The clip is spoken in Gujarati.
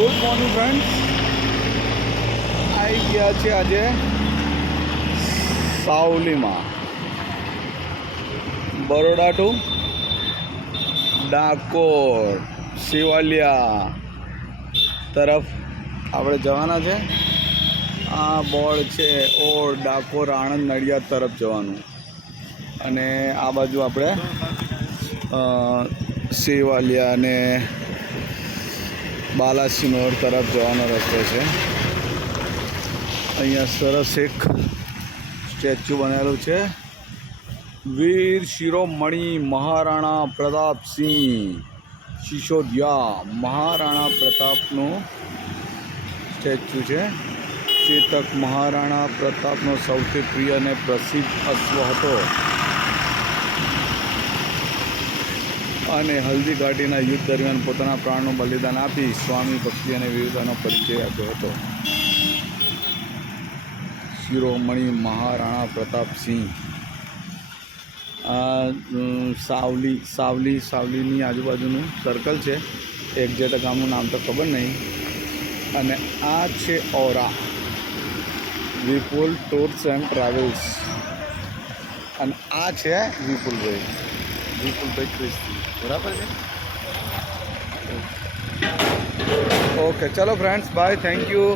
ગુડ મોર્નિંગ ફ્રેન્ડ્સ, આવી ગયા છે આજે સાવલીમાં, બરોડા ટુ ડાકોર શિવાલિયા તરફ આપણે જવાના છે. આ બોર્ડ છે ઓર ડાકોર આણંદ નડિયાદ તરફ જવાનું, અને આ બાજુ આપણે શિવાલિયા અને બાલાસિનોર તરફ જવાનો રસ્તો છે. અહીંયા સરસ એક સ્ટેચ્યુ બનેલું છે, વીર શિરોમણી મહારાણા પ્રતાપસિંહ સિસોદિયા. મહારાણા પ્રતાપનું સ્ટેચ્યુ છે. ચેતક મહારાણા પ્રતાપનો સૌથી પ્રિય અને પ્રસિદ્ધ અશ્વ હતો અને હલ્દી ઘાટીના યુદ્ધ દરમિયાન પોતાના પ્રાણનું બલિદાન આપી સ્વામી ભક્તિ અને વીરતાનો પરિચય આપ્યો હતો. શિરોમણી મહારાણા પ્રતાપસિંહ. આ સાવલીની આજુબાજુનું સર્કલ છે. એક્ઝેક્ટ ગામનું નામ તો ખબર નહીં. અને આ છે ઓરા વિપુલ ટૂર્સ એન્ડ ટ્રાવેલ્સ, અને આ છે વિપુલભાઈ ક્રિસ્તી. બરાબર છે. ઓકે, ચલો ફ્રેન્ડ્સ, બાય, થેન્ક યુ.